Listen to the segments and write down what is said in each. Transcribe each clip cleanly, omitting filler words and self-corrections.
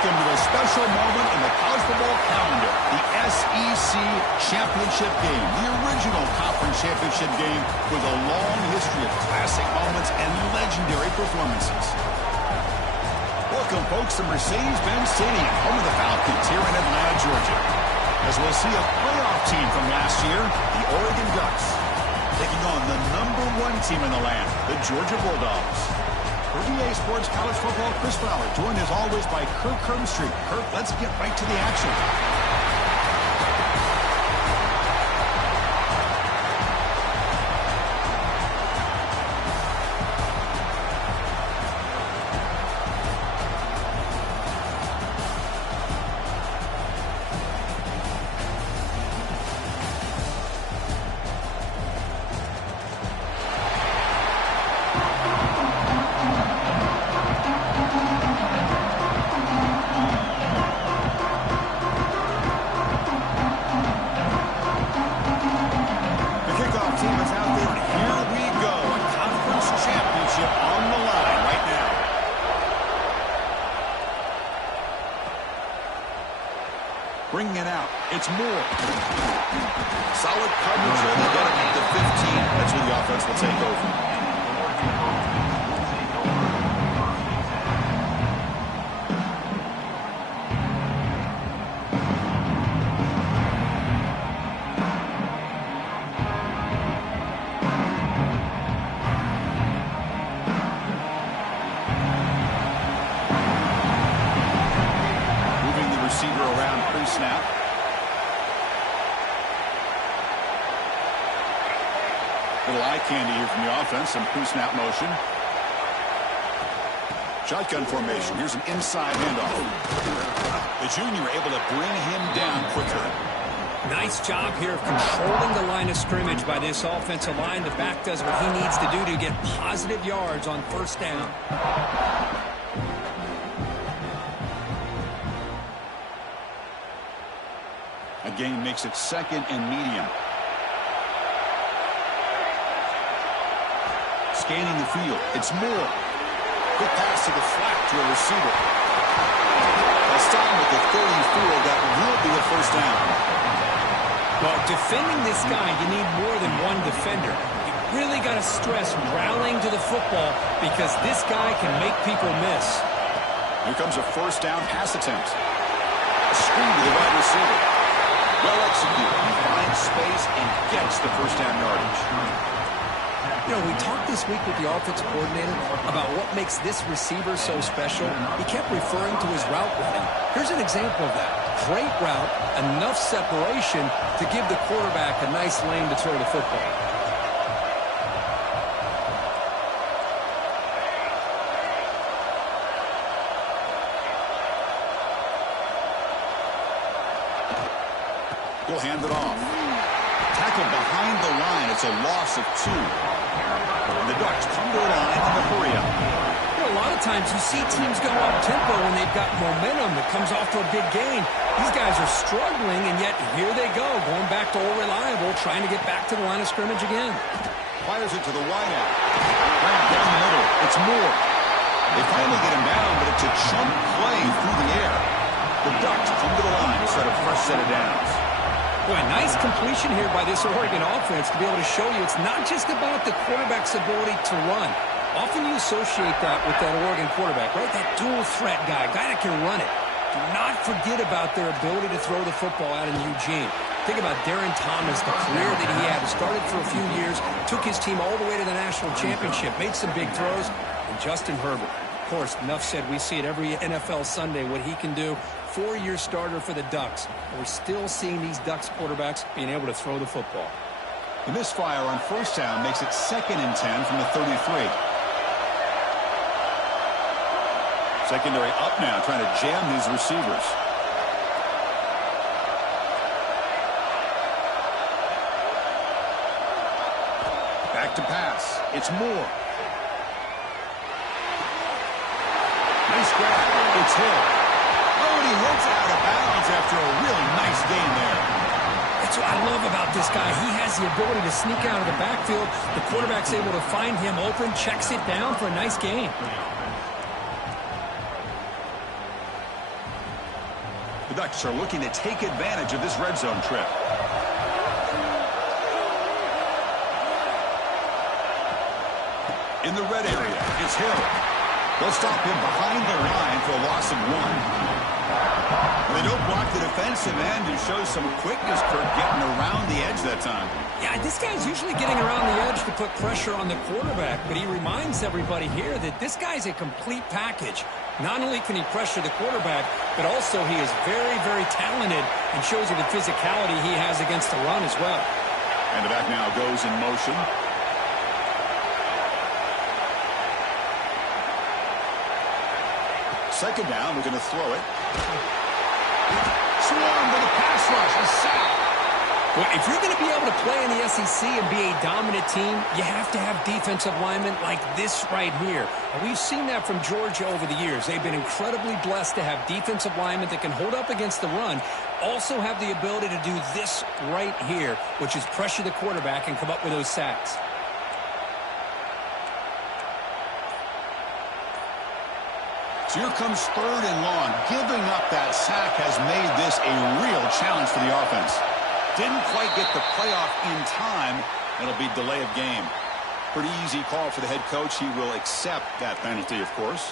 Welcome to a special moment in the college football calendar, the SEC Championship game, the original conference championship game with a long history of classic moments and legendary performances. Welcome, folks, to Mercedes-Benz Stadium, home of the Falcons here in Atlanta, Georgia. As we'll see a playoff team from last year, the Oregon Ducks, taking on the #1 team in the land, the Georgia Bulldogs. For VA Sports College Football, Chris Fowler, joined as always by Kirk Herbstreit. Kirk, let's get right to the action. Bringing it out. It's Moore. Solid coverage there. They get it at the 15. That's where the offense will take over. Snap. Little eye candy here from the offense. Some pre-snap motion. Shotgun formation. Here's an inside handoff. The junior able to bring him down quicker. Nice job here of controlling the line of scrimmage by this offensive line. The back does what he needs to do to get positive yards on first down. Gain makes it 2nd and medium. Scanning the field. It's Moore. Quick pass to the flat to a receiver. They'll stop him with the 34. That will be a first down. Well, defending this guy, you need more than one defender. You really got to stress rallying to the football because this guy can make people miss. Here comes a first down pass attempt. A screen to the wide receiver. Well executed. He finds space and gets the first down yardage. You know, we talked this week with the offensive coordinator about what makes this receiver so special. He kept referring to his route running. Here's an example of that. Great route, enough separation to give the quarterback a nice lane to throw the football. He'll hand it off. Tackled behind the line. It's a loss of 2. And the Ducks come to the line in the hurry-up. You know, a lot of times you see teams go up-tempo when they've got momentum that comes off to a big gain. These guys are struggling, and yet here they go, going back to old reliable, trying to get back to the line of scrimmage again. Fires it to the wideout. Right down the middle. It's Moore. They finally get him down, but it's a chunk play through the air. The Ducks come to the line to set a fresh set of downs. Boy, nice completion here by this Oregon offense to be able to show you it's not just about the quarterback's ability to run. Often you associate that with that Oregon quarterback, right? That dual threat guy that can run it. Do not forget about their ability to throw the football out in Eugene. Think about Darren Thomas, the career that he had. Started for a few years, took his team all the way to the national championship, made some big throws, and Justin Herbert. Of course, enough said, we see it every NFL Sunday what he can do. 4-year starter for the Ducks. And we're still seeing these Ducks quarterbacks being able to throw the football. The misfire on first down makes it 2nd and 10 from the 33. Secondary up now, trying to jam his receivers. Back to pass. It's Moore. Nice grab. It's Hill. Oh, and he hits out of bounds after a really nice gain there. That's what I love about this guy. He has the ability to sneak out of the backfield. The quarterback's able to find him open, checks it down for a nice gain. Ducks are looking to take advantage of this red zone trip. In the red area, it's Hill. They'll stop him behind the line for a loss of 1. They don't block the defensive end and show some quickness, Kirk, getting around the edge that time. Yeah, this guy's usually getting around the edge to put pressure on the quarterback, but he reminds everybody here that this guy's a complete package. Not only can he pressure the quarterback, but also he is very, very talented and shows you the physicality he has against the run as well. And the back now goes in motion. Second down, we're going to throw it. Swarm with a pass rush, a sack. Well, if you're going to be able to play in the SEC and be a dominant team, you have to have defensive linemen like this right here. And we've seen that from Georgia over the years. They've been incredibly blessed to have defensive linemen that can hold up against the run, also have the ability to do this right here, which is pressure the quarterback and come up with those sacks. So here comes 3rd and long. Giving up that sack has made this a real challenge for the offense. Didn't quite get the playoff in time. It'll be delay of game. Pretty easy call for the head coach. He will accept that penalty, of course.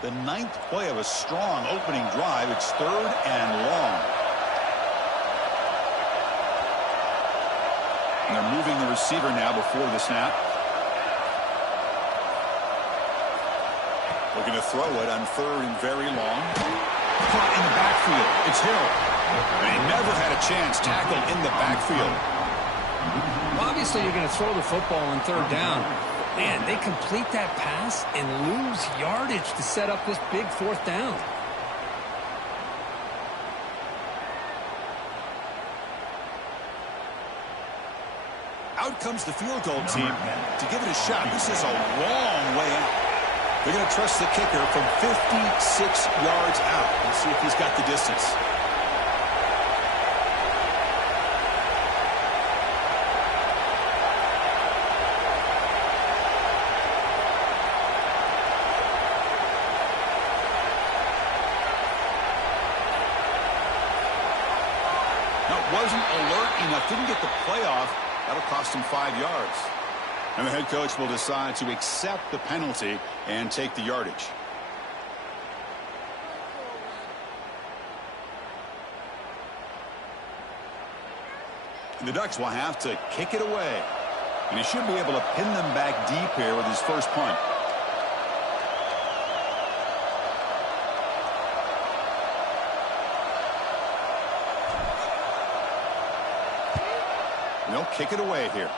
The 9th play of a strong opening drive. It's 3rd and long. And they're moving the receiver now before the snap. Looking to throw it on 3rd and very long. Caught in the backfield. It's Hill. They never had a chance. Tackled in the backfield. Well, obviously, you're going to throw the football on 3rd down. Man, they complete that pass and lose yardage to set up this big 4th down. Out comes the field goal team to give it a shot. This is a long way out. They're going to trust the kicker from 56 yards out. Let's see if he's got the distance. Now, it wasn't alert enough. Didn't get the playoff. That'll cost him 5 yards. And the head coach will decide to accept the penalty and take the yardage. And the Ducks will have to kick it away. And he should be able to pin them back deep here with his first punt. And they'll kick it away here.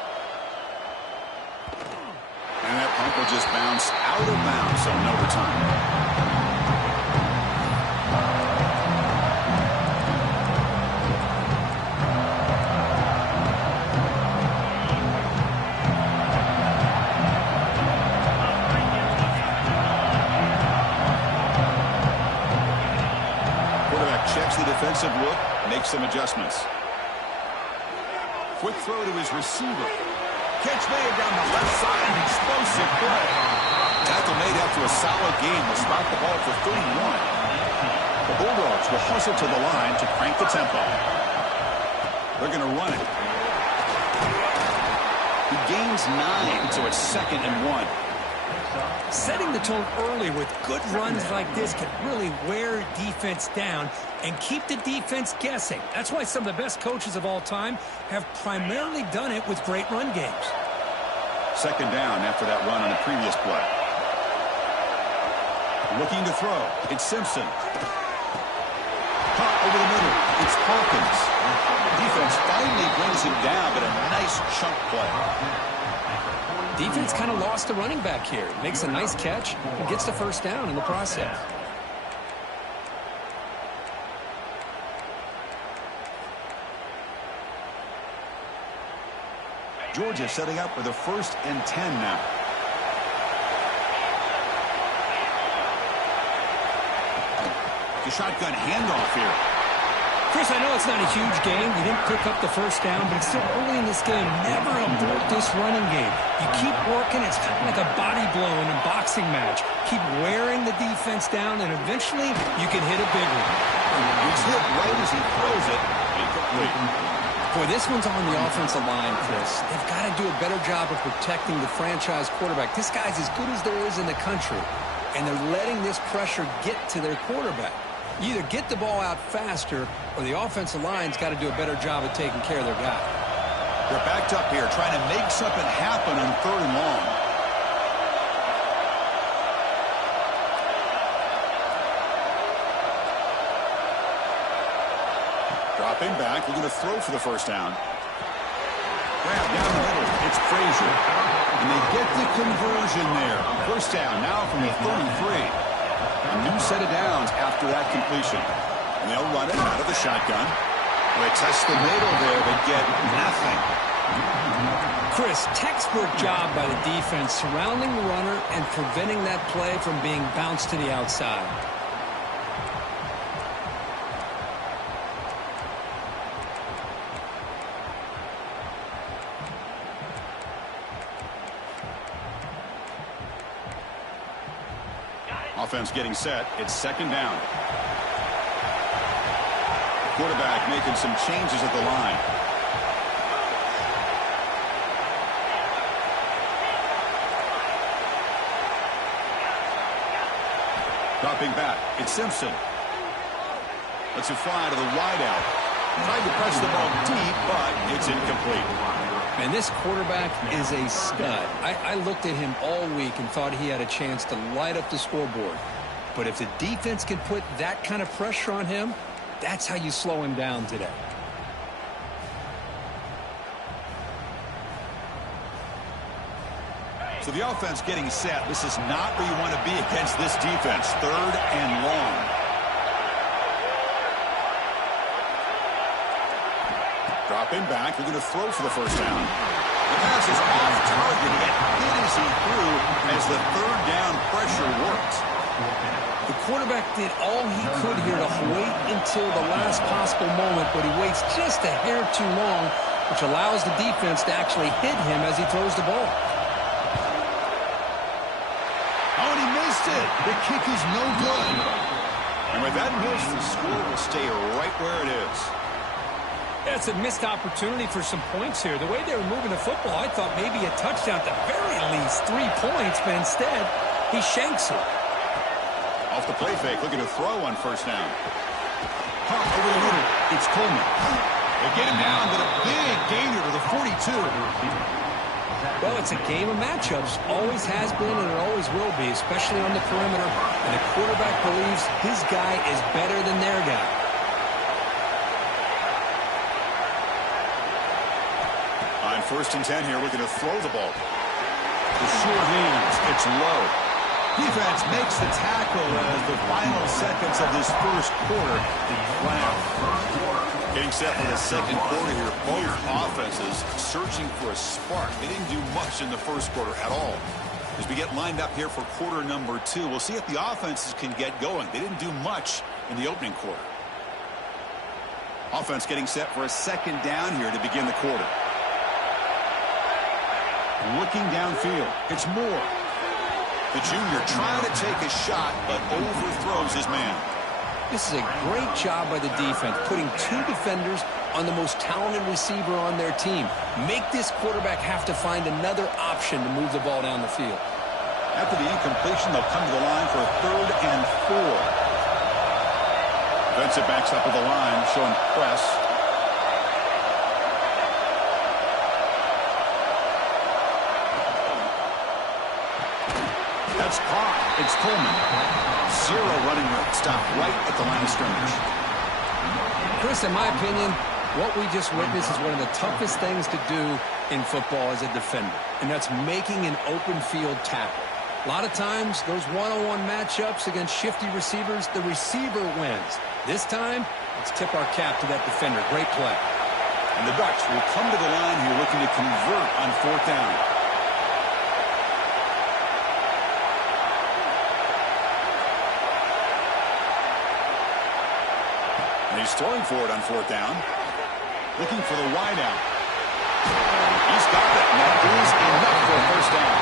And that punt will just bounce out of bounds on overtime. Quarterback checks the defensive look, makes some adjustments. Quick throw to his receiver. Catch made down the left side. Explosive play. Tackle made after a solid game. Will spot the ball for 31. The Bulldogs will hustle to the line to crank the tempo. They're going to run it. He gains 9, so it's 2nd and 1. Setting the tone early with good runs like this can really wear defense down and keep the defense guessing. That's why some of the best coaches of all time have primarily done it with great run games. 2nd down after that run on the previous play. Looking to throw. It's Simpson. Caught over the middle. It's Hawkins. Defense finally brings it down, but a nice chunk play. Defense kind of lost the running back here. Makes a nice catch and gets the first down in the process. Georgia setting up with a 1st and 10 now. The shotgun handoff here. Chris, I know it's not a huge game. You didn't pick up the first down, but it's still early in this game. Never abort this running game. You keep working. It's kind of like a body blow in a boxing match. Keep wearing the defense down, and eventually you can hit a big one. He's hit right as he throws it. Incomplete. Boy, this one's on the offensive line, Chris. They've got to do a better job of protecting the franchise quarterback. This guy's as good as there is in the country, and they're letting this pressure get to their quarterback. You either get the ball out faster, or the offensive line's got to do a better job of taking care of their guy. They're backed up here, trying to make something happen on 3rd and long. Dropping back, looking to throw for the first down. Grab down the middle. It's Frazier. And they get the conversion there. First down now from the 33. A new set of downs after that completion. And they'll run it out of the shotgun. They test the middle there, but get nothing. Chris, textbook job by the defense surrounding the runner and preventing that play from being bounced to the outside. Offense getting set. It's 2nd down. Quarterback making some changes at the line. Dropping back. It's Simpson. Lets it fly to the wideout. Tried to press the ball deep, but it's incomplete. And this quarterback is a stud. I looked at him all week and thought he had a chance to light up the scoreboard. But if the defense can put that kind of pressure on him, that's how you slow him down today. So the offense getting set. This is not where you want to be against this defense. 3rd and long. Dropping back. They're going to throw for the first down. The pass is off target. He got hit as he threw as the 3rd down pressure worked. The quarterback did all he could here to wait until the last possible moment, but he waits just a hair too long, which allows the defense to actually hit him as he throws the ball. Oh, and he missed it. The kick is no good. And with that miss, the score will stay right where it is. That's a missed opportunity for some points here. The way they were moving the football, I thought maybe a touchdown, at the very least 3 points, but instead, he shanks it. Off the play fake, looking to throw on first down. Pump over the middle. It's Coleman. They get him down, but a big gainer to the 42. Well, it's a game of matchups. Always has been, and it always will be, especially on the perimeter. And the quarterback believes his guy is better than their guy. On 1st and 10 here, looking to throw the ball. The short hands. It's low. Defense makes the tackle as the final seconds of this first quarter run out. Getting set for the second quarter here. Both offenses searching for a spark. They didn't do much in the first quarter at all. As we get lined up here for quarter number 2, we'll see if the offenses can get going. They didn't do much in the opening quarter. Offense getting set for a 2nd down here to begin the quarter. Looking downfield. It's Moore. The junior trying to take a shot, but overthrows his man. This is a great job by the defense, putting 2 defenders on the most talented receiver on their team. Make this quarterback have to find another option to move the ball down the field. After the incompletion, they'll come to the line for a 3rd and 4. Defensive backs up at the line, showing press. That's caught. It's Coleman. 0 running room. Stop right at the line of scrimmage. Chris, in my opinion, what we just witnessed is one of the toughest things to do in football as a defender, and that's making an open field tackle. A lot of times, those one-on-one matchups against shifty receivers, the receiver wins. This time, let's tip our cap to that defender. Great play. And the Ducks will come to the line here looking to convert on 4th down. He He's throwing for it on fourth down. Looking for the wide out. He's got it, and that is enough for a first down.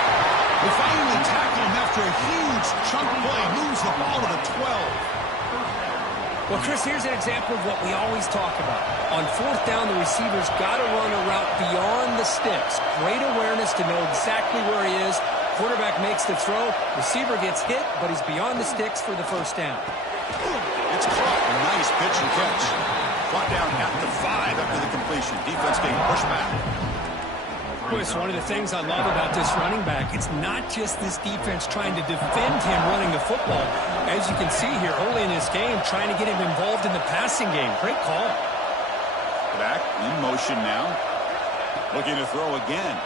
They finally tackle him after a huge chunk play. Moves the ball to the 12. Well, Chris, here's an example of what we always talk about. On fourth down, the receiver's got to run a route beyond the sticks. Great awareness to know exactly where he is. Quarterback makes the throw. Receiver gets hit, but he's beyond the sticks for the first down. It's caught. A nice pitch and catch. Brought down at the 5 after the completion. Defense being pushed back. Chris, one of the things I love about this running back, it's not just this defense trying to defend him running the football. As you can see here early in this game, trying to get him involved in the passing game. Great call. Back in motion now. Looking to throw again.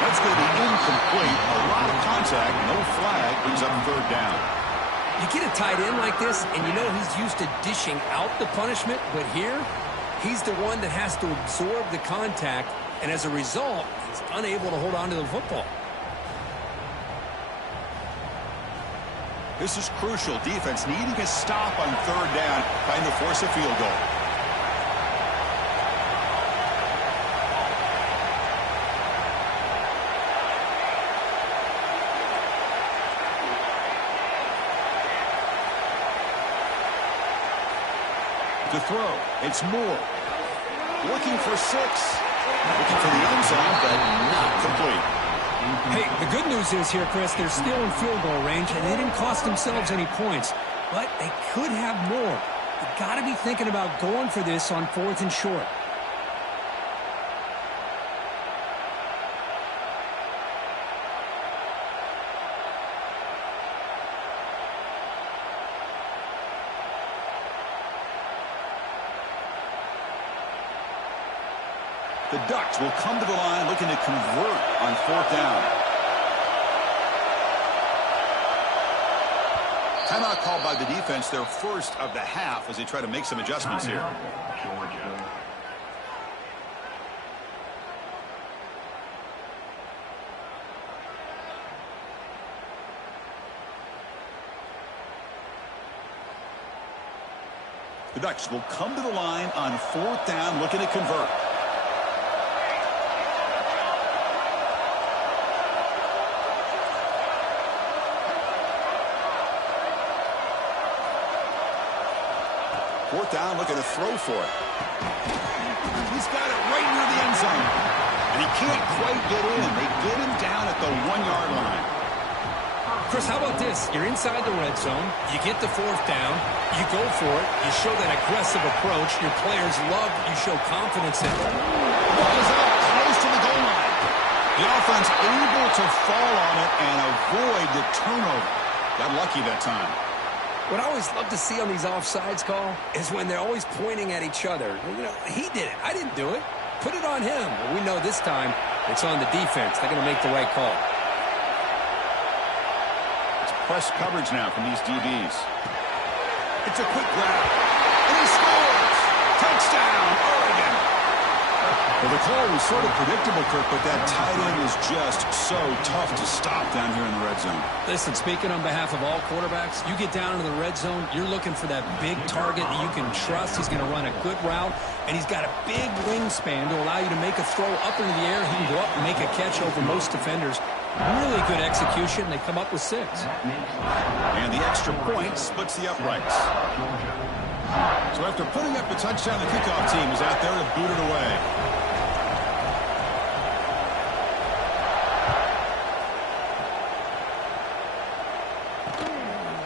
That's going to be incomplete. A lot of contact. No flag. Brings up third down. You get a tight end like this, and you know he's used to dishing out the punishment, but here, he's the one that has to absorb the contact, and as a result, he's unable to hold on to the football. This is crucial. Defense needing a stop on third down, trying to force a field goal. To throw, it's Moore. Looking for 6. Looking for the end zone, but not complete. Hey, the good news is here, Chris, they're still in field goal range, and they didn't cost themselves any points. But they could have more. You've got to be thinking about going for this on 4th and short. The Ducks will come to the line looking to convert on fourth down. Timeout called by the defense, their first of the half, as they try to make some adjustments here. The Ducks will come to the line on fourth down looking to convert. Fourth down, looking to throw for it. He's got it right near the end zone. And he can't quite get in. They get him down at the 1-yard line. Chris, how about this? You're inside the red zone. You get the fourth down. You go for it. You show that aggressive approach. Your players love you show confidence in it. The ball is out close to the goal line. The offense able to fall on it and avoid the turnover. Got lucky that time. What I always love to see on these offsides call is when they're always pointing at each other. You know, he did it. I didn't do it. Put it on him. But we know this time it's on the defense. They're going to make the right call. It's press coverage now from these DBs. It's a quick grab. And he scores! Touchdown, Oregon! Well, the call was sort of predictable, Kirk, but that tight end is just so tough to stop down here in the red zone. Listen, speaking on behalf of all quarterbacks, you get down into the red zone, you're looking for that big target that you can trust. He's going to run a good route, and he's got a big wingspan to allow you to make a throw up into the air. He can go up and make a catch over most defenders. Really good execution. They come up with 6. And the extra point splits the uprights. So after putting up a touchdown, the kickoff team is out there to boot it away.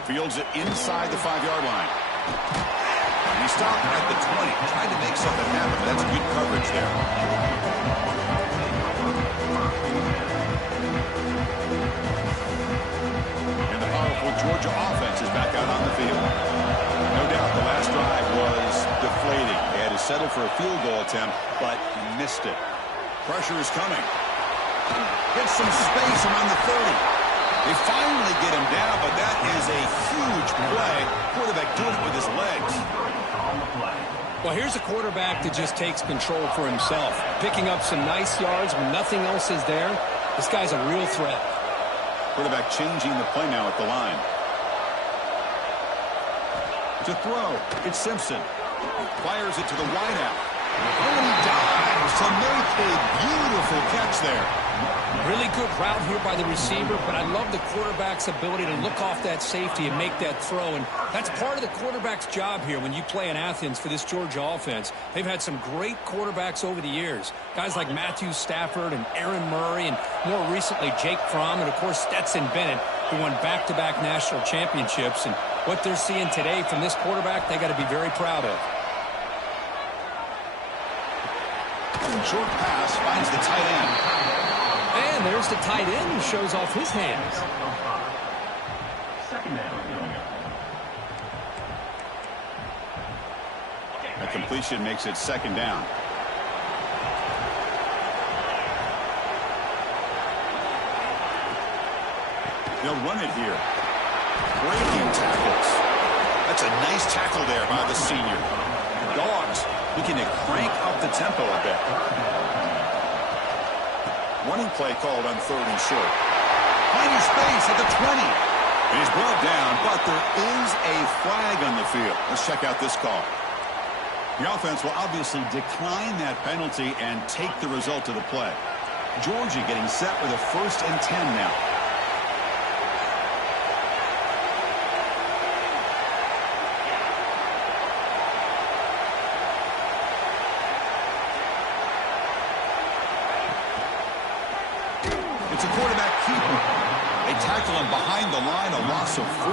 Fields it inside the 5-yard line. And he stopped at the 20, trying to make something happen, but that's good coverage there. And the powerful Georgia offense is back out on the field. No doubt the last drive was deflating. They had to settle for a field goal attempt, but missed it. Pressure is coming. Gets some space around the 30. They finally get him down, but that is a huge play. Quarterback doing it with his legs. Well, here's a quarterback that just takes control for himself. Picking up some nice yards when nothing else is there. This guy's a real threat. Quarterback changing the play now at the line. To throw, it's Simpson. Fires it to the wideout. Oh, and he dives to make a beautiful catch there. Really good route here by the receiver, but I love the quarterback's ability to look off that safety and make that throw. And that's part of the quarterback's job here when you play in Athens for this Georgia offense. They've had some great quarterbacks over the years. Guys like Matthew Stafford and Aaron Murray, and more recently Jake Fromm, and of course Stetson Bennett, who won back-to-back national championships. And what they're seeing today from this quarterback, they got to be very proud of. Short pass finds the tight end. And there's the tight end who shows off his hands. A completion makes it second down. They'll run it here. Breaking tackles. That's a nice tackle there by the senior. Dogs looking to crank up the tempo a bit. Running play called on 3rd and short. Finding space at the 20. And he's brought down, but there is a flag on the field. Let's check out this call. The offense will obviously decline that penalty and take the result of the play. Georgia getting set with a 1st and 10 now. It's a quarterback keeper. They tackle him behind the line, a loss of 4.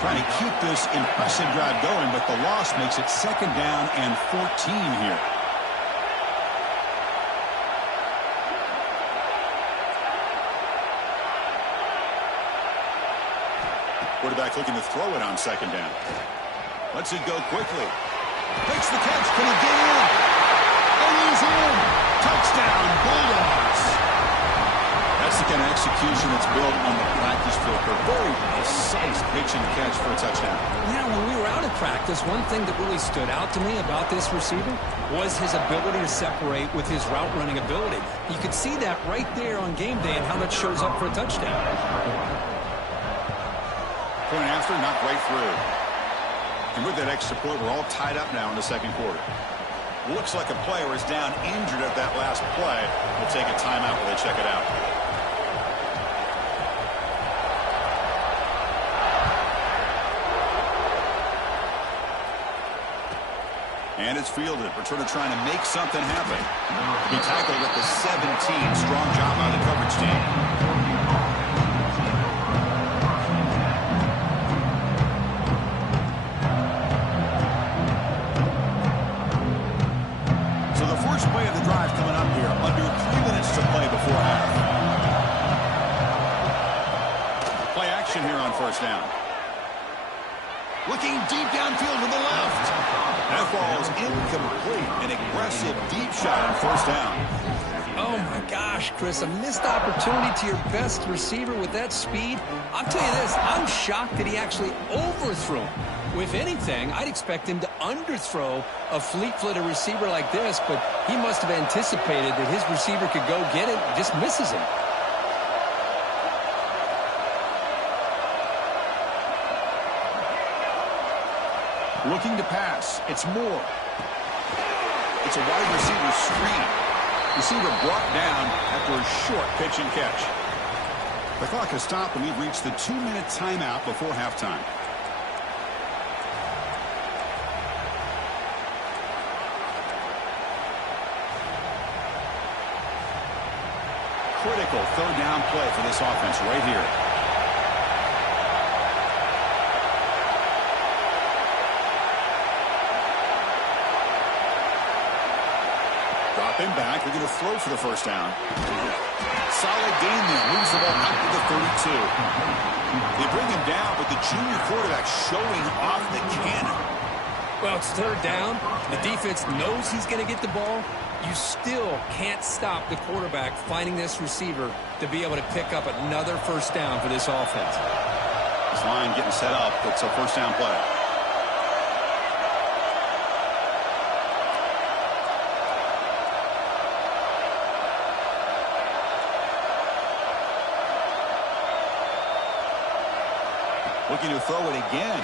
Trying to keep this impressive drive going, but the loss makes it 2nd down and 14 here. Quarterback looking to throw it on 2nd down. Lets it go quickly. Makes the catch. Can he get in? And he's in. Touchdown, Bulldogs. That's the kind of execution that's built on the practice field for a very precise pitch and catch for a touchdown. Yeah, when we were out at practice, one thing that really stood out to me about this receiver was his ability to separate with his route running ability. You could see that right there on game day and how that shows up for a touchdown. Point after, not right through. And with that extra point, we're all tied up now in the 2nd quarter. Looks like a player is down injured at that last play. We'll take a timeout while they check it out. And it's fielded. Returner trying to make something happen. He tackled at the 17. Strong job by the coverage team. Play of the drive coming up here. Under 3 minutes to play before half. Play action here on 1st down. Looking deep downfield to the left. That ball is incomplete. An aggressive deep shot on 1st down. Oh, my gosh, Chris, a missed opportunity to your best receiver with that speed. I'll tell you this, I'm shocked that he actually overthrew him. If anything, I'd expect him to underthrow a fleet-footed receiver like this, but he must have anticipated that his receiver could go get it and just misses him. Looking to pass. It's Moore. It's a wide receiver screen. Receiver brought down after a short pitch and catch. The clock has stopped, and we've reached the 2-minute timeout before halftime. Critical 3rd down play for this offense right here. Drop him back. They're going to throw for the 1st down. Solid gain there. Moves the ball out to the 32. They bring him down, but the junior quarterback showing off the cannon. Well, it's 3rd down. The defense knows he's going to get the ball. You still can't stop the quarterback finding this receiver to be able to pick up another 1st down for this offense. This line getting set up. It's a 1st down play. Looking to throw it again.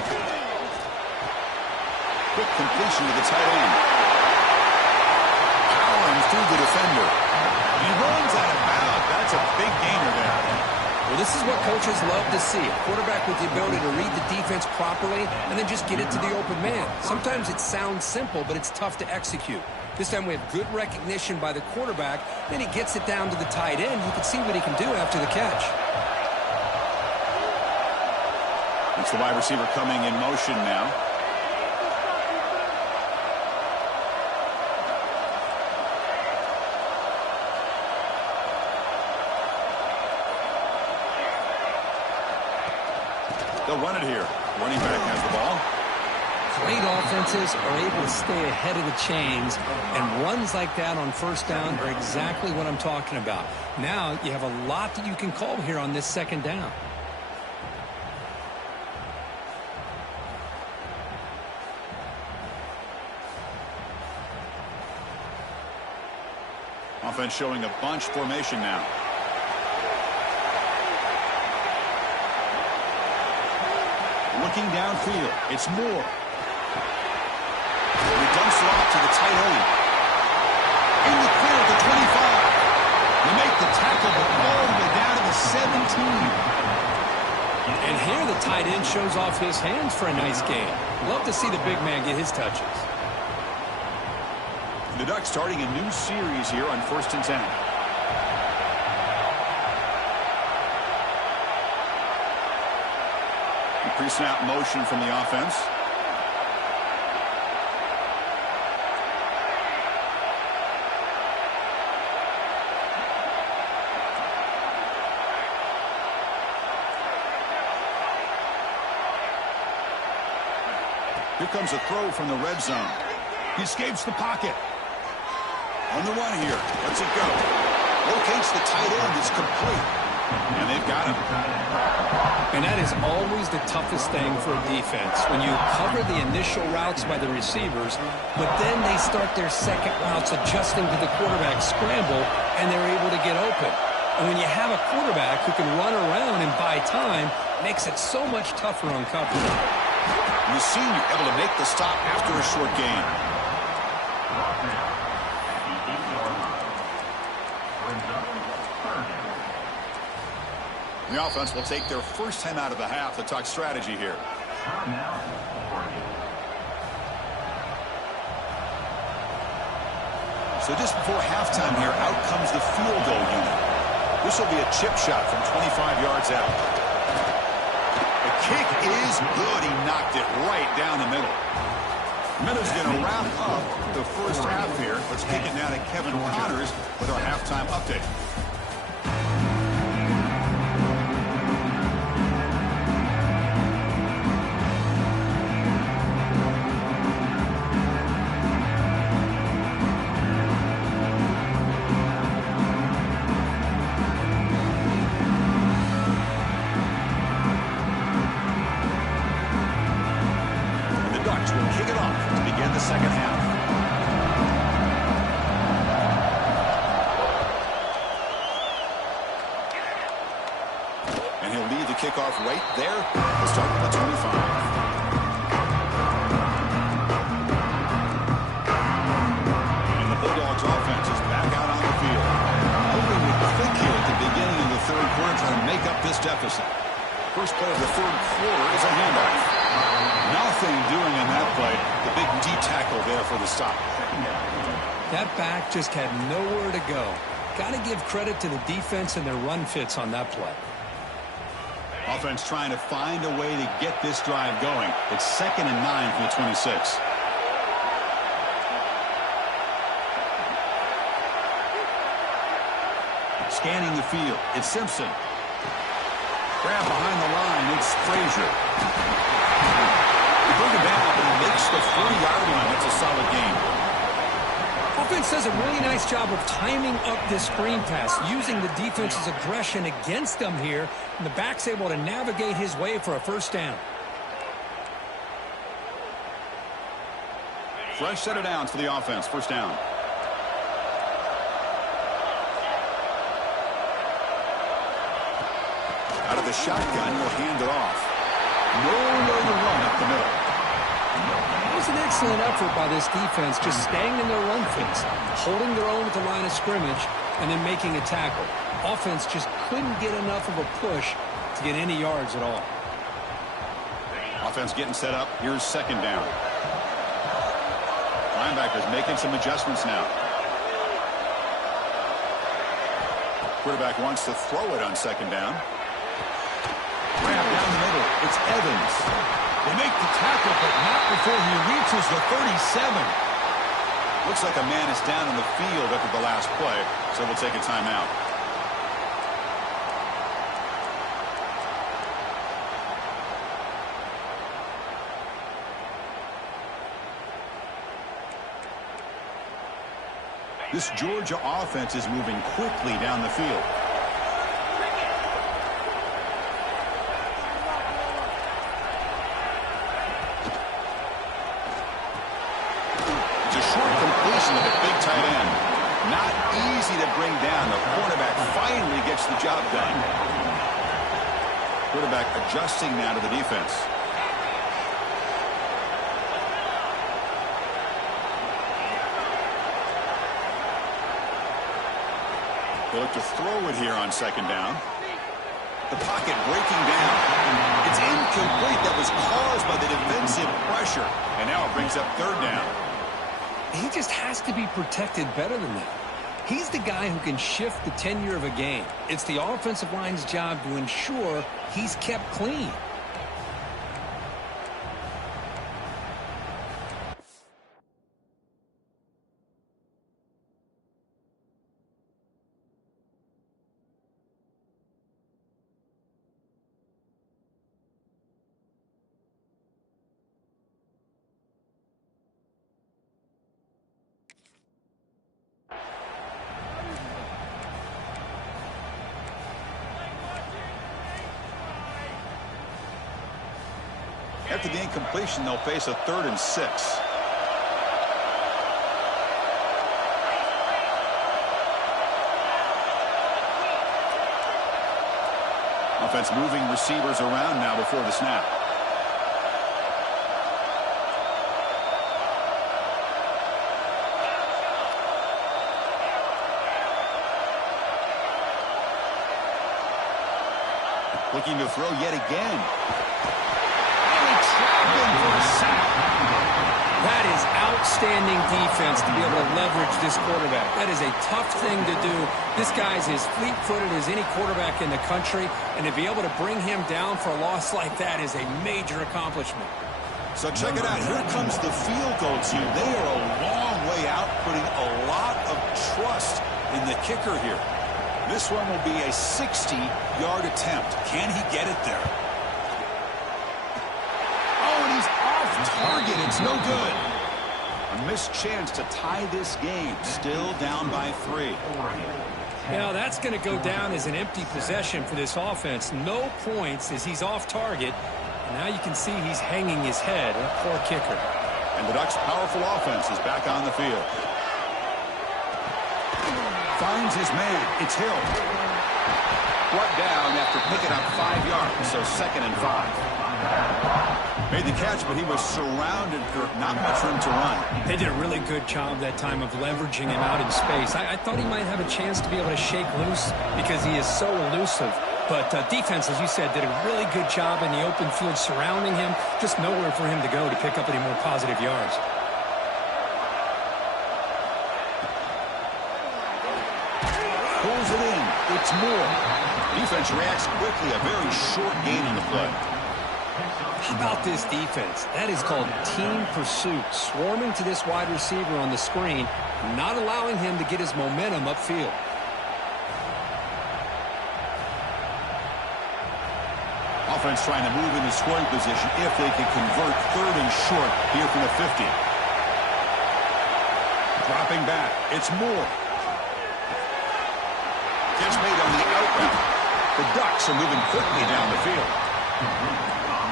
quick completion to the tight end. Powering through the defender. He runs out of bounds. That's a big gainer there. Well, this is what coaches love to see. A quarterback with the ability to read the defense properly and then just get it to the open man. Sometimes it sounds simple, but it's tough to execute. This time we have good recognition by the quarterback. Then he gets it down to the tight end. You can see what he can do after the catch. It's the wide receiver coming in motion now. They'll run it here. Running back has the ball. Great offenses are able to stay ahead of the chains, and runs like that on first down are exactly what I'm talking about. Now you have a lot that you can call here on this second down. Offense showing a bunch formation now. Looking downfield, it's Moore. He dumps it off to the tight end. In the clear at the 25. They make the tackle, but all the way down to the 17. And here the tight end shows off his hands for a nice game. Love to see the big man get his touches. The Ducks starting a new series here on 1st and 10. Pre-snap motion from the offense. Here comes a throw from the red zone. He escapes the pocket. On the run here. Lets it go. Locates the tight end. It's complete. And they've got him. And that is always the toughest thing for a defense. When you cover the initial routes by the receivers, but then they start their second routes adjusting to the quarterback scramble, and they're able to get open. And when you have a quarterback who can run around and buy time, it makes it so much tougher on coverage. And the senior able to make the stop after a short gain. The offense will take their first time out of the half to talk strategy here. So just before halftime here, out comes the field goal unit. This will be a chip shot from 25 yards out. The kick is good. He knocked it right down the middle. Minutes going to wrap up the first half here. Let's kick it now to Kevin Connors with our halftime update. Kickoff right there. We'll start with the 25. And the Bulldogs offense is back out on the field. Moving with quick here at the beginning of the third quarter, trying to make up this deficit. First play of the third quarter is a handoff. Nothing doing in that play. The big D tackle there for the stop. That back just had nowhere to go. Got to give credit to the defense and their run fits on that play. Offense trying to find a way to get this drive going. It's 2nd and 9 from the 26. Scanning the field. It's Simpson. Grab behind the line. It's Frazier. Bring it down and makes the 40-yard line. That's a solid game. Offense does a really nice job of timing up this screen pass, using the defense's aggression against them here, and the back's able to navigate his way for a first down. Fresh set of downs for the offense. First down. Out of the shotgun, he'll hand it off. No way to run up the middle. was an excellent effort by this defense, just staying in their run fence, holding their own at the line of scrimmage, and then making a tackle. Offense just couldn't get enough of a push to get any yards at all. Offense getting set up. Here's second down. Linebackers making some adjustments now. Quarterback wants to throw it on second down. Grab down the middle. It's Evans. They make the tackle, but not before he reaches the 37. Looks like a man is down in the field after the last play, so we'll take a timeout. This Georgia offense is moving quickly down the field. It's a short completion to the big tight end. Not easy to bring down. The cornerback finally gets the job done. Quarterback adjusting now to the defense. They look to throw it here on second down. The pocket breaking down. It's incomplete. That was caused by the defensive pressure. And now it brings up third down. He just has to be protected better than that. He's the guy who can shift the tenure of a game. It's the offensive line's job to ensure he's kept clean. After the incompletion, they'll face a 3rd and 6. Offense moving receivers around now before the snap. Looking to throw yet again. That is outstanding defense to be able to leverage this quarterback. That is a tough thing to do. This guy's as fleet-footed as any quarterback in the country, and to be able to bring him down for a loss like that is a major accomplishment. So check it out. Here comes the field goal team. They are a long way out, putting a lot of trust in the kicker here. This one will be a 60-yard attempt. Can he get it there? Target, it's no good. A missed chance to tie this game. Still down by 3. Now that's going to go down as an empty possession for this offense. No points as he's off target. And now you can see he's hanging his head. A poor kicker. And the Ducks' powerful offense is back on the field. Finds his man. It's Hill. Brought down after picking up 5 yards. So 2nd and 5. Made the catch, but he was surrounded, Kirk. Not much room to run. They did a really good job that time of leveraging him out in space. I thought he might have a chance to be able to shake loose because he is so elusive. But defense, as you said, did a really good job in the open field surrounding him. Just nowhere for him to go to pick up any more positive yards. Pulls it in. It's Moore. Defense reacts quickly. A very short gain on the play. How about this defense? That is called team pursuit. Swarming to this wide receiver on the screen, not allowing him to get his momentum upfield. Offense trying to move into scoring position if they can convert 3rd and short here from the 50. Dropping back. It's Moore. Catch made on the out route. The Ducks are moving quickly down the field.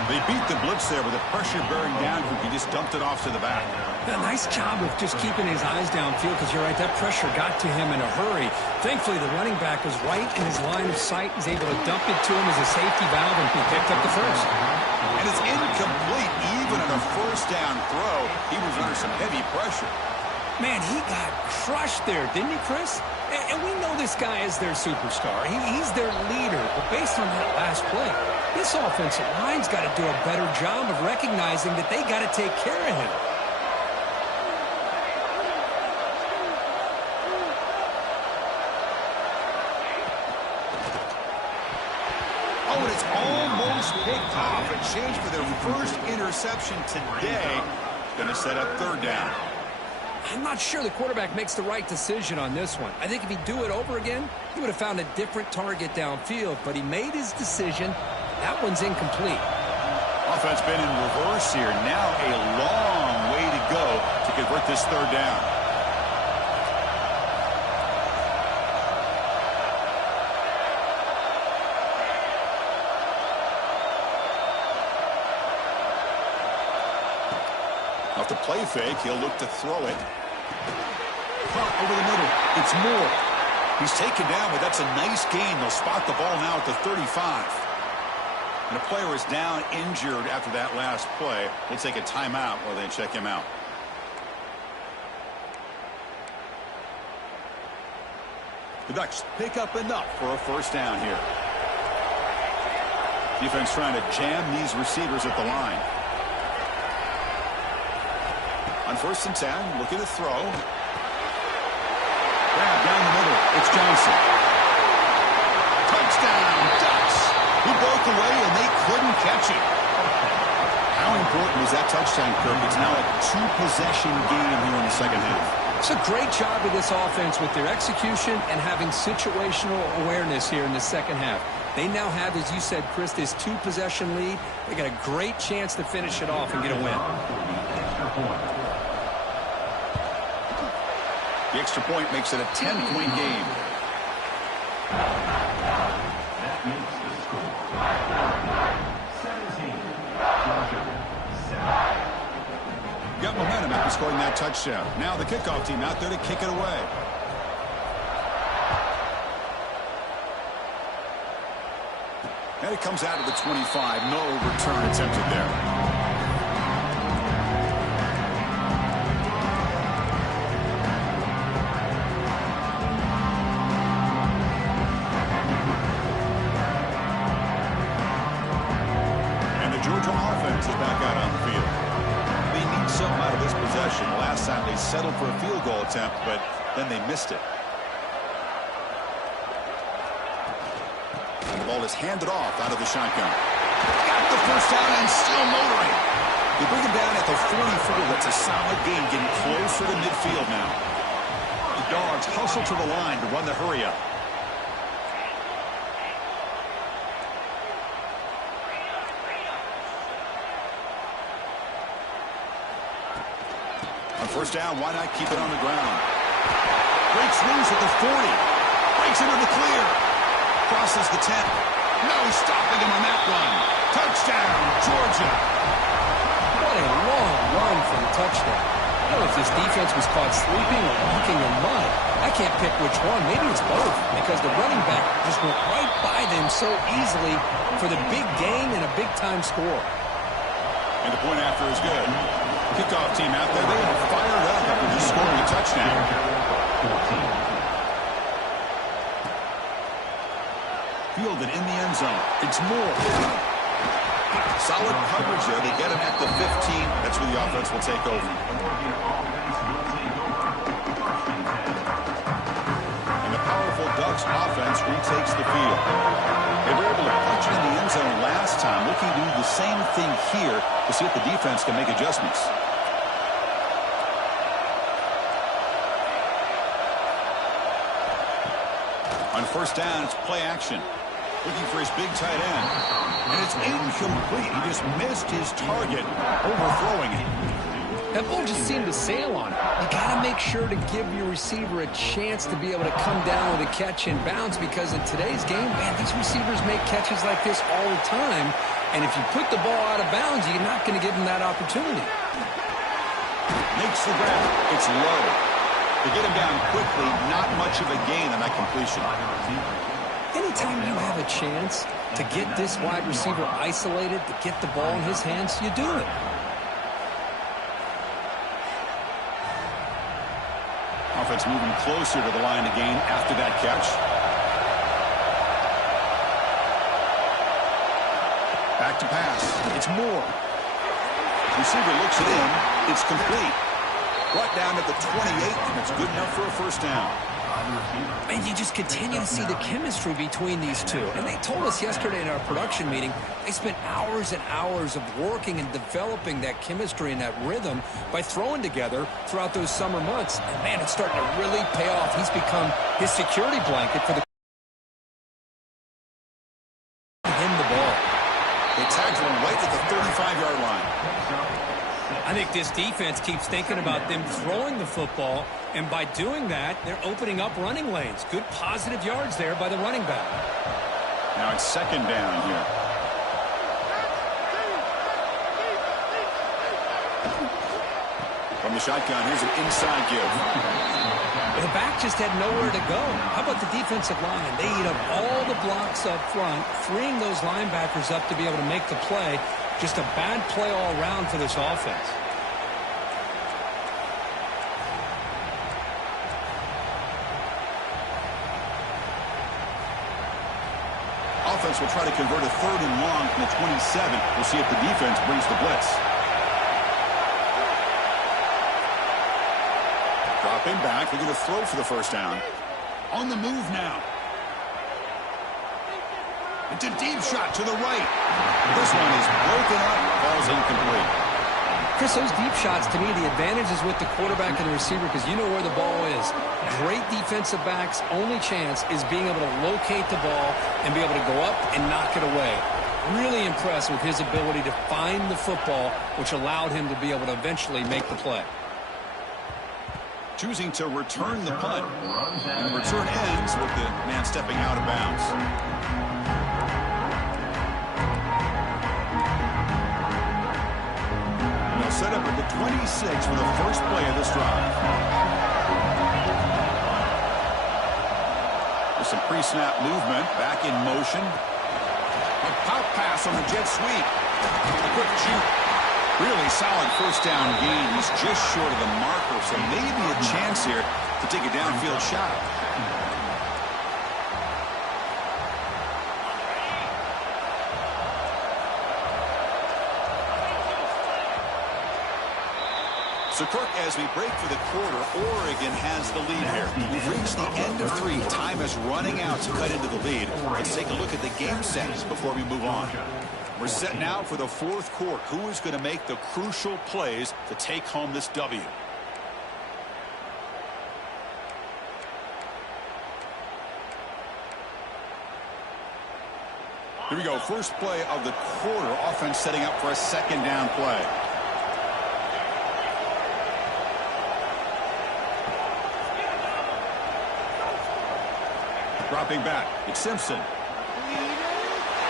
They beat the blitz there with the pressure bearing down. He just dumped it off to the back. A nice job of just keeping his eyes downfield because you're right, that pressure got to him in a hurry. Thankfully, the running back was right in his line of sight. He's able to dump it to him as a safety valve, and he picked up the first. And it's incomplete. even on a first down throw, he was under some heavy pressure. Man, he got crushed there, didn't he, Chris? And we know this guy is their superstar. He's their leader. But based on that last play, this offensive line's got to do a better job of recognizing that they got to take care of him. Oh, and it's almost picked off. A chance for their first interception today. Going to set up third down. I'm not sure the quarterback makes the right decision on this one. I think if he'd do it over again, he would have found a different target downfield, but he made his decision. That one's incomplete. Offense been in reverse here. Now a long way to go to convert this third down. Off the play fake, he'll look to throw it. Over the middle, it's Moore. He's taken down, but that's a nice gain. They'll spot the ball now at the 35. And the player is down injured after that last play. We'll take a timeout while they check him out. The Ducks pick up enough for a first down here. Defense trying to jam these receivers at the line. On 1st and 10, looking to throw. Grab down the middle. It's Johnson. Touchdown, Ducks. He broke away, and they couldn't catch it. How important was that touchdown, Kirk? It's now a two-possession game here in the second half. It's a great job of this offense with their execution and having situational awareness here in the second half. They now have, as you said, Chris, this two-possession lead. They got a great chance to finish it off and get a win. The extra point makes it a 10-point game. That makes the score 17. Got momentum after scoring that touchdown. Now the kickoff team out there to kick it away. And it comes out of the 25. No return attempted there. Last time they settled for a field goal attempt, but then they missed it. And the ball is handed off out of the shotgun. Got the first down and still motoring. They bring him down at the 44. That's a solid gain, getting closer to midfield now. The Dogs hustle to the line to run the hurry up. First down, why not keep it on the ground? Breaks loose at the 40. Breaks into the clear. Crosses the 10. No stopping him on that run. Touchdown, Georgia. What a long run for the touchdown. I don't know if this defense was caught sleeping or walking in mud. I can't pick which one. Maybe it's both, because the running back just went right by them so easily for the big gain and a big-time score. And the point after is good. Kickoff team out there, they are fired up after just scoring a touchdown. Fielded in the end zone. It's Moore. Solid coverage there. They get him at the 15. That's where the offense will take over. And the powerful Ducks offense retakes the field. They were able to punch it in the end zone last time. Looking to do the same thing here to see if the defense can make adjustments. On first down, it's play action. Looking for his big tight end. And it's incomplete. He just missed his target, overthrowing it. That ball just seemed to sail on it. You got to make sure to give your receiver a chance to be able to come down with a catch and bounce, because in today's game, man, these receivers make catches like this all the time. And if you put the ball out of bounds, you're not going to give them that opportunity. Makes the grab. It's low. To get him down quickly, not much of a gain on that completion. Anytime you have a chance to get this wide receiver isolated, to get the ball in his hands, you do it. offense moving closer to the line to gain after that catch. Back to pass. It's Moore. Receiver looks it in. It's complete. Brought down at the 28, and it's good enough for a first down. And you just continue to see the chemistry between these two. And they told us yesterday in our production meeting, they spent hours and hours of working and developing that chemistry and that rhythm by throwing together throughout those summer months. And, man, it's starting to really pay off. He's become his security blanket for the ball. They tagged him right at the 35-yard line. I think this defense keeps thinking about them throwing the football, and by doing that, they're opening up running lanes. Good positive yards there by the running back. Now it's second down here. From the shotgun, here's an inside give. The back just had nowhere to go. How about the defensive line? They eat up all the blocks up front, freeing those linebackers up to be able to make the play. Just a bad play all around for this offense. Offense will try to convert a third and long from the 27. We'll see if the defense brings the blitz. Dropping back, they're going to throw for the first down. On the move now. It's a deep shot to the right. This one is broken up, falls incomplete. Chris, those deep shots, to me, the advantage is with the quarterback and the receiver because you know where the ball is. Great defensive backs' only chance is being able to locate the ball and be able to go up and knock it away. Really impressed with his ability to find the football, which allowed him to be able to eventually make the play. Choosing to return the punt. And the return ends with the man stepping out of bounds. And they'll set up at the 26 for the first play of this drive. With some pre-snap movement, back in motion. A pop pass on the jet sweep. A quick shoot. Really solid first down gain. He's just short of the marker, so maybe a chance here to take a downfield shot. So, Kirk, as we break for the quarter, Oregon has the lead here. We've reached the end of 3. Time is running out to cut into the lead. Let's take a look at the game settings before we move on. We're set now for the fourth quarter. Who is going to make the crucial plays to take home this W? Here we go. First play of the quarter. Offense setting up for a second down play. Dropping back. It's Simpson.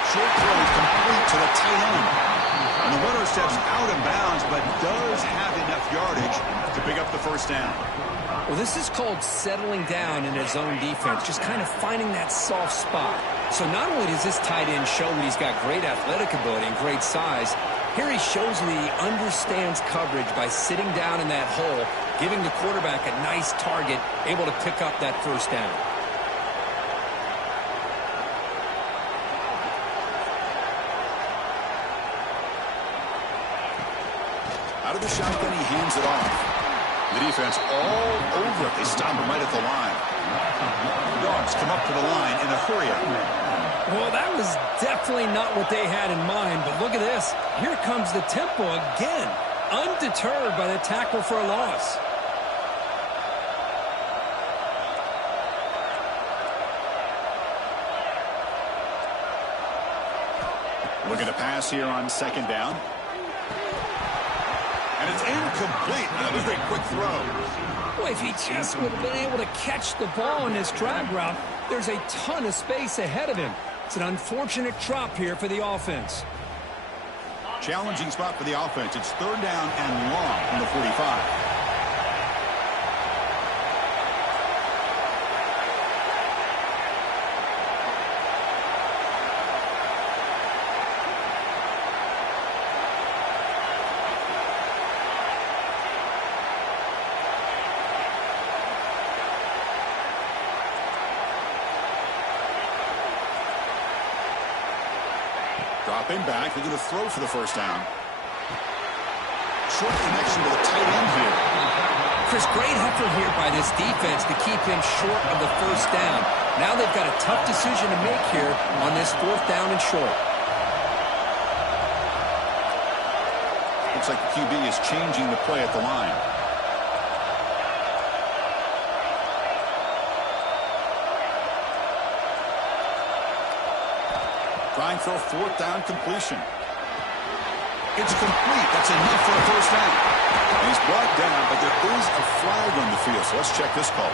Short throw complete to the tight end. And the runner steps out of bounds, but does have enough yardage to pick up the first down. Well, this is called settling down in his own defense, just kind of finding that soft spot. So not only does this tight end show that he's got great athletic ability and great size, here he shows that he understands coverage by sitting down in that hole, giving the quarterback a nice target, able to pick up that first down. Out of the shotgun, he hands it off. The defense all over it. They stop him right at the line. The Dogs come up to the line in a hurry up. Well, that was definitely not what they had in mind, but look at this. Here comes the tempo again, undeterred by the tackle for a loss. Looking to pass here on second down. And it's incomplete on a very quick throw. Boy, if he just would have been able to catch the ball in this drag route, there's a ton of space ahead of him. It's an unfortunate drop here for the offense. Challenging spot for the offense. It's third down and long from the 45. Dropping back, they're going to throw for the first down. Short connection to the tight end here. Chris, great effort here by this defense to keep him short of the first down. Now they've got a tough decision to make here on this 4th down and short. Looks like the QB is changing the play at the line. Trying for a 4th down completion. It's complete. That's enough for a first down. He's brought down, but there is a flag on the field, so let's check this call.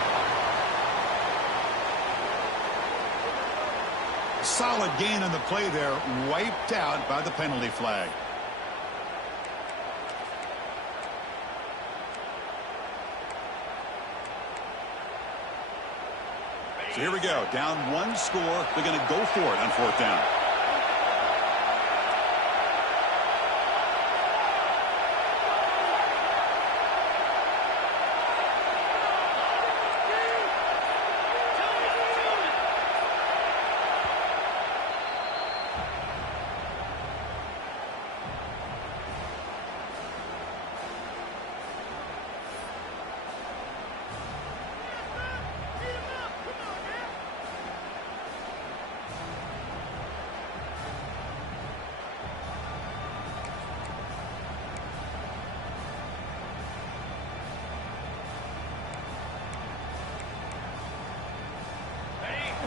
Solid gain on the play there, wiped out by the penalty flag. So here we go. Down 1 score. They're going to go for it on 4th down.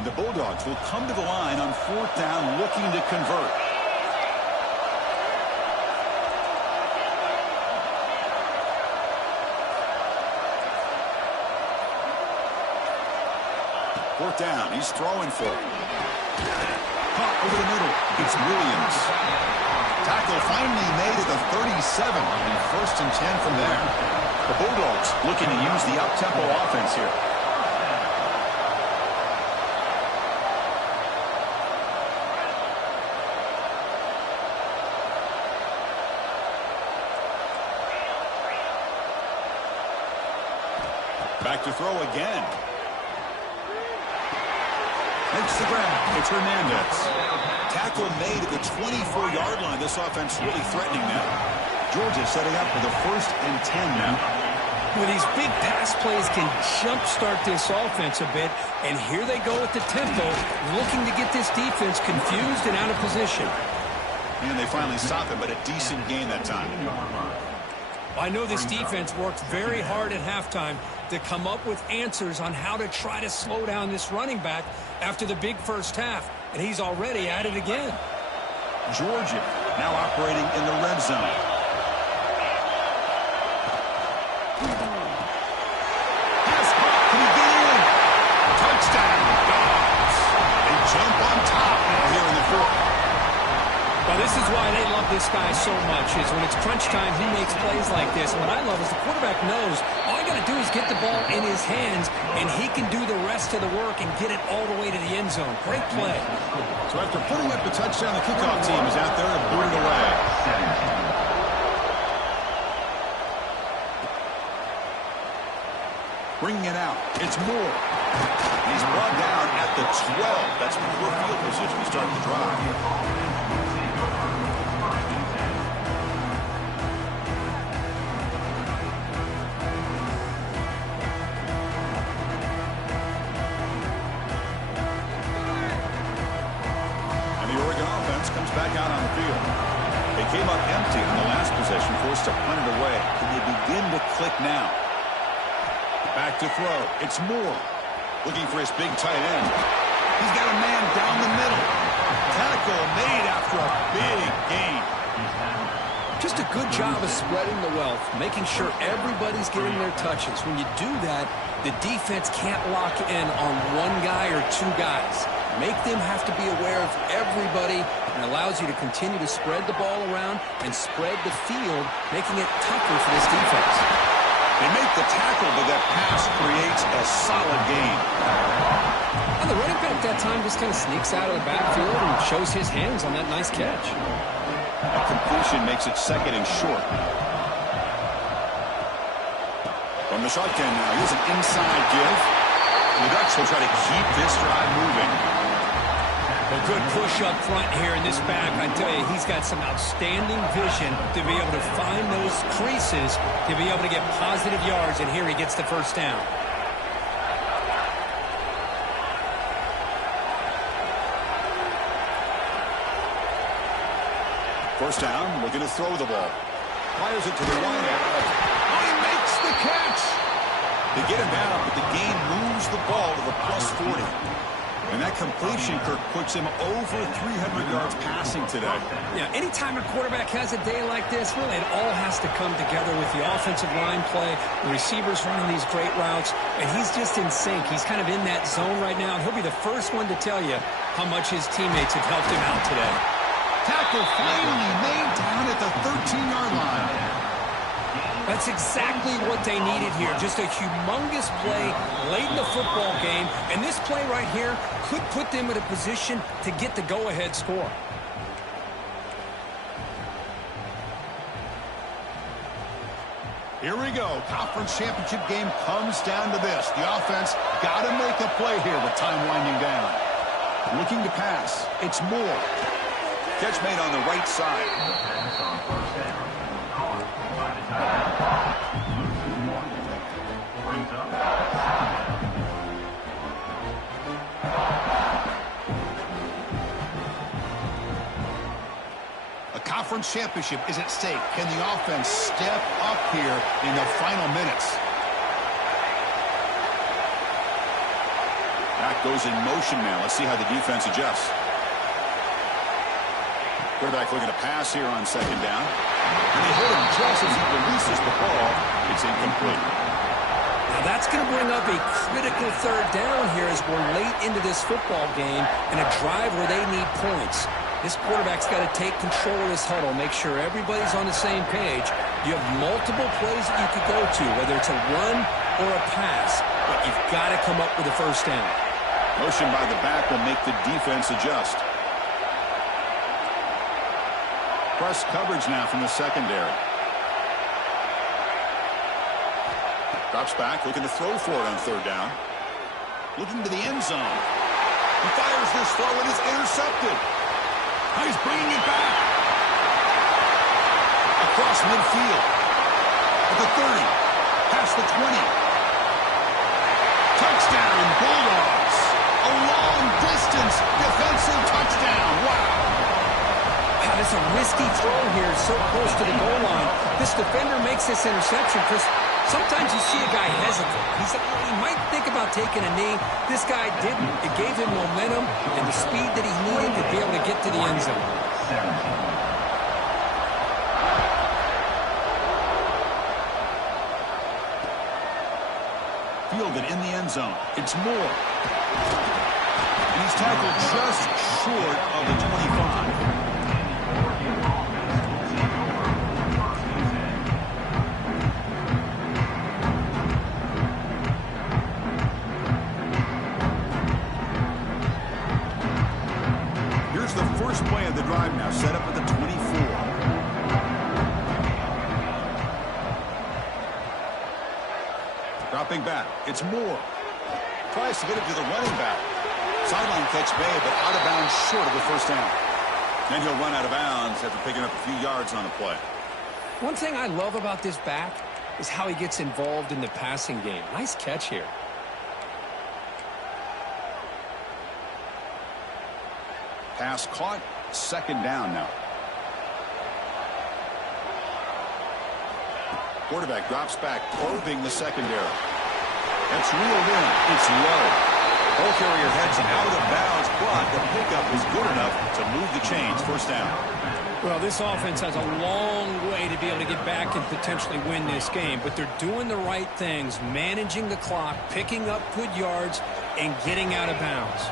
The Bulldogs will come to the line on 4th down looking to convert. Fourth down, he's throwing for it. Caught over the middle. It's Williams. Tackle finally made at the 37. And 1st and 10 from there. The Bulldogs looking to use the up-tempo offense here. Back to throw again. Makes the grab. It's Hernandez. Tackle made at the 24-yard line. This offense really threatening now. Georgia setting up for the 1st and 10 now. Well, these big pass plays can jumpstart this offense a bit. And here they go at the tempo, looking to get this defense confused and out of position. And they finally stop him, but a decent gain that time. I know this defense worked very hard at halftime to come up with answers on how to try to slow down this running back after the big first half, and he's already at it again. Georgia now operating in the red zone. Pass caught. Can he get in? Touchdown, Dogs. They jump on top now here in the 4th. Well, this is why they love this guy so much, is when it's crunch time, he makes plays like this. And what I love is the quarterback knows all I got to do is get the ball in his hands, and he can do the rest of the work and get it all the way to the end zone. Great play. So after putting up the touchdown, the kickoff team is out there to boot it away. Bringing it out. It's Moore. He's brought down at the 12. That's poor field position to start the drive. Back out on the field. They came up empty in the last possession, forced to punt it away. Can they begin to click now? Back to throw. It's Moore. Looking for his big tight end. He's got a man down the middle. Tackle made after a big gain. Just a good job of spreading the wealth, making sure everybody's getting their touches. When you do that, the defense can't lock in on one guy or two guys. Make them have to be aware of everybody, and allows you to continue to spread the ball around and spread the field, making it tougher for this defense. They make the tackle, but that pass creates a solid gain. And the running back that time just kind of sneaks out of the backfield and shows his hands on that nice catch. That completion makes it 2nd and short. From the shotgun now, here's an inside give. The Ducks will try to keep this drive moving. Well, Good push up front here in this back. I tell you, he's got some outstanding vision to be able to find those creases, to be able to get positive yards, and here he gets the first down. First down, looking to throw the ball. Fires it to the wide out. Oh, he makes the catch! They get him down, but the game moves the ball to the +40. And that completion, Kirk, puts him over 300 yards passing today. Yeah, anytime a quarterback has a day like this, really it all has to come together with the offensive line play, the receivers running these great routes, and he's just in sync. He's kind of in that zone right now, and he'll be the first one to tell you how much his teammates have helped him out today. Tackle finally made down at the 13-yard line. That's exactly what they needed here. Just a humongous play late in the football game. And this play right here could put them in a position to get the go-ahead score. Here we go. Conference championship game comes down to this. The offense got to make a play here with time winding down. Looking to pass. It's Moore. Catch made on the right side. Pass on first down. Caught by the brings up a conference championship is at stake. Can the offense step up here in the final minutes? That goes in motion now. Let's see how the defense adjusts. Quarterback looking to pass here on second down. And they hit him just as he releases the ball. It's incomplete. Now that's going to bring up a critical third down here as we're late into this football game and a drive where they need points. This quarterback's got to take control of this huddle, make sure everybody's on the same page. You have multiple plays that you could go to, whether it's a run or a pass, but you've got to come up with a first down. Motion by the back will make the defense adjust. Press coverage now from the secondary. Drops back, looking to throw for it on third down. Looking to the end zone. He fires this throw and is intercepted. He's bringing it back. Across midfield. At the 30. Past the 20. Touchdown, Bulldogs. A long-distance defensive touchdown. Wow. It's a risky throw here, so close to the goal line. This defender makes this interception because sometimes you see a guy hesitate. He might think about taking a knee. This guy didn't. It gave him momentum and the speed that he needed to be able to get to the end zone. Fielded in the end zone. It's Moore. And he's tackled just short of the 25. Play of the drive now, set up at the 24. Dropping back, it's Moore. Tries to get it to the running back. Sideline catch made, but out of bounds short of the first down. Then he'll run out of bounds after picking up a few yards on the play. One thing I love about this back is how he gets involved in the passing game. Nice catch here. Pass caught, second down now. Quarterback drops back, probing the secondary. That's reeled in. It's low. Ball carrier heads out of bounds, but the pickup was good enough to move the chains. First down. Well, this offense has a long way to be able to get back and potentially win this game, but they're doing the right things, managing the clock, picking up good yards, and getting out of bounds.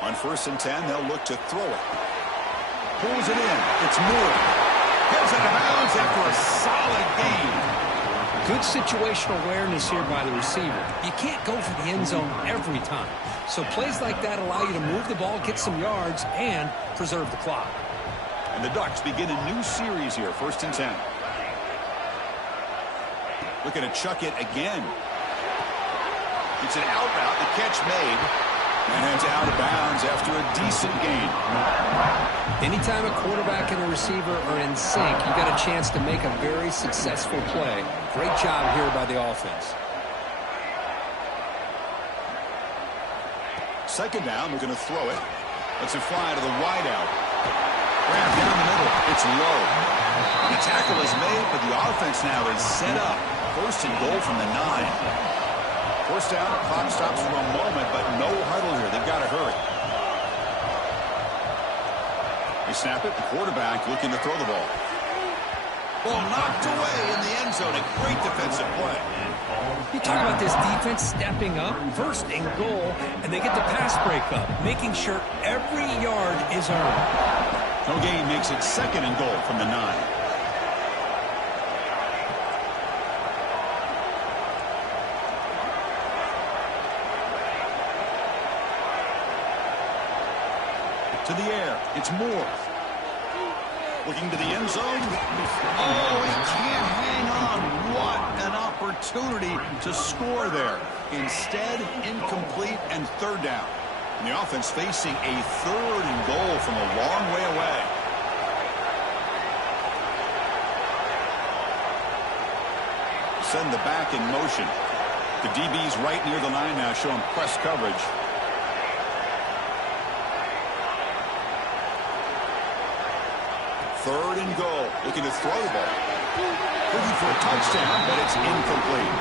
On 1st and 10, they'll look to throw it. Pulls it in. It's Moore. Goes out of bounds after a solid gain. Good situational awareness here by the receiver. You can't go for the end zone every time. So plays like that allow you to move the ball, get some yards, and preserve the clock. And the Ducks begin a new series here, 1st and 10. Looking to chuck it again. It's an out route. The catch made. And it's out of bounds after a decent gain. Anytime a quarterback and a receiver are in sync, you got a chance to make a very successful play. Great job here by the offense. Second down, we're going to throw it. Lets it fly to the wideout. Grab down the middle. It's low. The tackle is made, but the offense now is set up. First and goal from the 9. First down, clock stops for a moment, but no huddle here. They've got to hurry. They snap it. The quarterback looking to throw the ball. Ball knocked away in the end zone. A great defensive play. You talk about this defense stepping up, first and goal, and they get the pass break up, making sure every yard is earned. No gain makes it second and goal from the 9. To the air, it's Moore. Looking to the end zone. Oh, he can't hang on. What an opportunity to score there. Instead, incomplete and third down. And the offense facing a third and goal from a long way away. Send the back in motion. The DB's right near the line now, showing press coverage. Third and goal. Looking to throw the ball. Looking for a touchdown, but it's incomplete.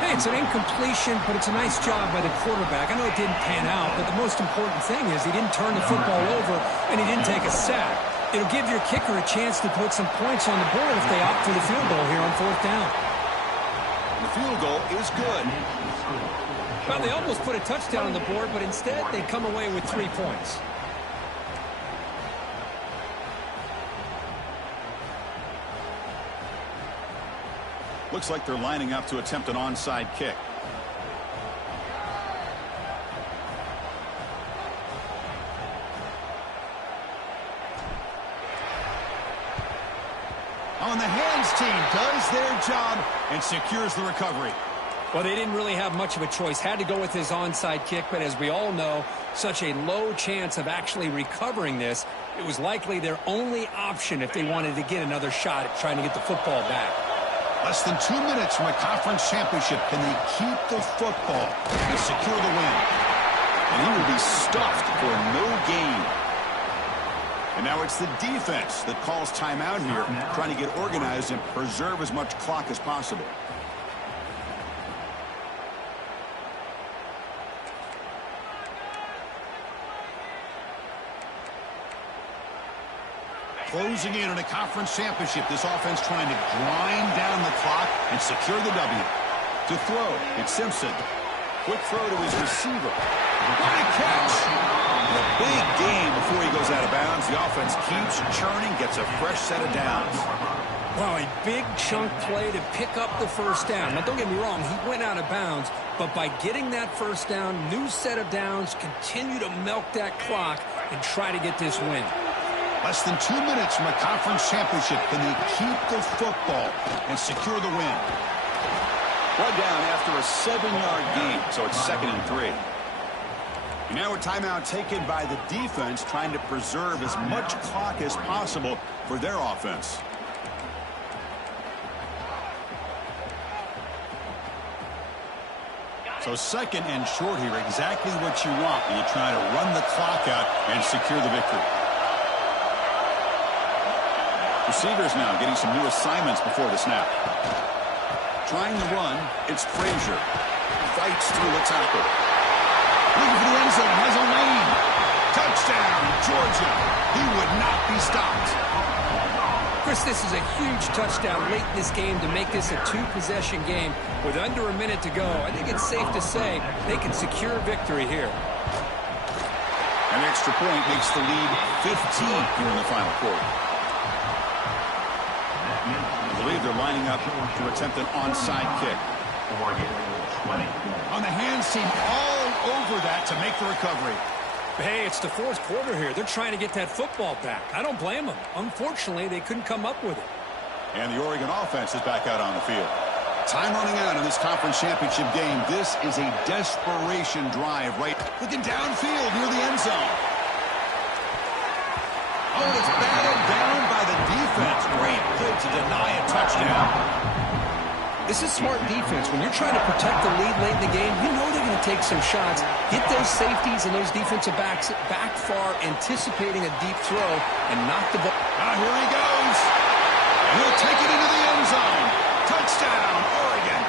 Hey, it's an incompletion, but it's a nice job by the quarterback. I know it didn't pan out, but the most important thing is he didn't turn the football over and he didn't take a sack. It'll give your kicker a chance to put some points on the board if they opt for the field goal here on fourth down. The field goal is good. Well, they almost put a touchdown on the board, but instead they come away with 3 points. Looks like they're lining up to attempt an onside kick. On the hands team does their job and secures the recovery. Well, they didn't really have much of a choice. Had to go with his onside kick, but as we all know, such a low chance of actually recovering this. It was likely their only option if they wanted to get another shot at trying to get the football back. Less than 2 minutes from a conference championship. Can they keep the football and secure the win? And he will be stuffed for no gain. And now it's the defense that calls timeout here, trying to get organized and preserve as much clock as possible. Closing in on a conference championship, this offense trying to grind down the clock and secure the W. To throw, it's Simpson. Quick throw to his receiver. What a catch! And a big gain before he goes out of bounds. The offense keeps churning, gets a fresh set of downs. Wow, a big chunk play to pick up the first down. Now, don't get me wrong, he went out of bounds, but by getting that first down, new set of downs, continue to milk that clock and try to get this win. Less than 2 minutes from a conference championship. Can they keep the football and secure the win? Brought down after a 7-yard gain, so it's 2nd and 3. And now a timeout taken by the defense, trying to preserve as much clock as possible for their offense. So 2nd and short here, exactly what you want when you try to run the clock out and secure the victory. Receivers now getting some new assignments before the snap. Trying to run, it's Frazier. Fights through the tackle. Looking for the end zone, has a lane. Touchdown, Georgia. He would not be stopped. Chris, this is a huge touchdown late in this game to make this a 2-possession game with under a minute to go. I think it's safe to say they can secure victory here. An extra point makes the lead 15 here in the final quarter. I believe they're lining up to attempt an onside kick. On the hands team, all over that to make the recovery. Hey, it's the fourth quarter here. They're trying to get that football back. I don't blame them. Unfortunately, they couldn't come up with it. And the Oregon offense is back out on the field. Time running out in this conference championship game. This is a desperation drive, right? Looking downfield near the end zone. Oh, it's batted down by the defense. Great play to deny a touchdown. This is smart defense. When you're trying to protect the lead late in the game, you know they're going to take some shots, get those safeties and those defensive backs back far, anticipating a deep throw, and knock the ball. Now here he goes. He'll take it into the end zone. Touchdown, Oregon.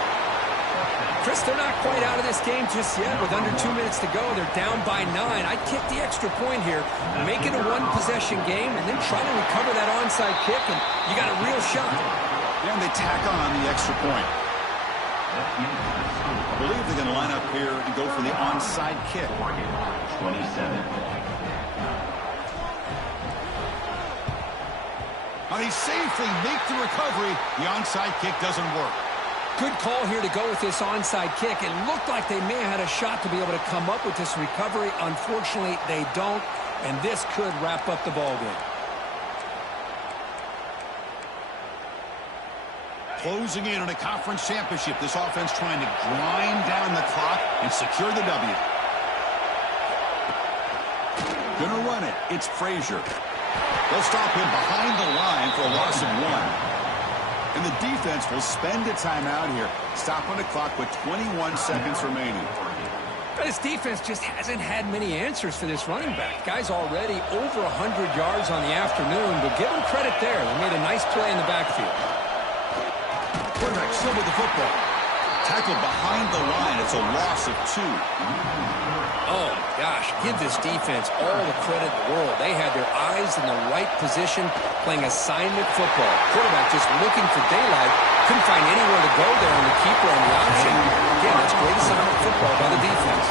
Chris, they're not quite out of this game just yet. With under 2 minutes to go, they're down by 9. I'd kick the extra point here, make it a one-possession game, and then try to recover that onside kick, and you got a real shot. And they tack on the extra point. I believe they're going to line up here and go for the onside kick. 27. Now they safely make the recovery. The onside kick doesn't work. Good call here to go with this onside kick. It looked like they may have had a shot to be able to come up with this recovery. Unfortunately, they don't, and this could wrap up the ballgame. Closing in on a conference championship. This offense trying to grind down the clock and secure the W. Gonna run it. It's Frazier. They'll stop him behind the line for a loss of 1. And the defense will spend a timeout here. Stopping the clock with 21 seconds remaining. But his defense just hasn't had many answers for this running back. Guy's already over 100 yards on the afternoon, but give him credit there. They made a nice play in the backfield. Quarterback still with the football. Tackled behind the line. It's a loss of 2. Oh, gosh, give this defense all the credit in the world. They had their eyes in the right position, playing assignment football. Quarterback just looking for daylight. Couldn't find anywhere to go there, and the keeper on the option. Again, that's great assignment football by the defense.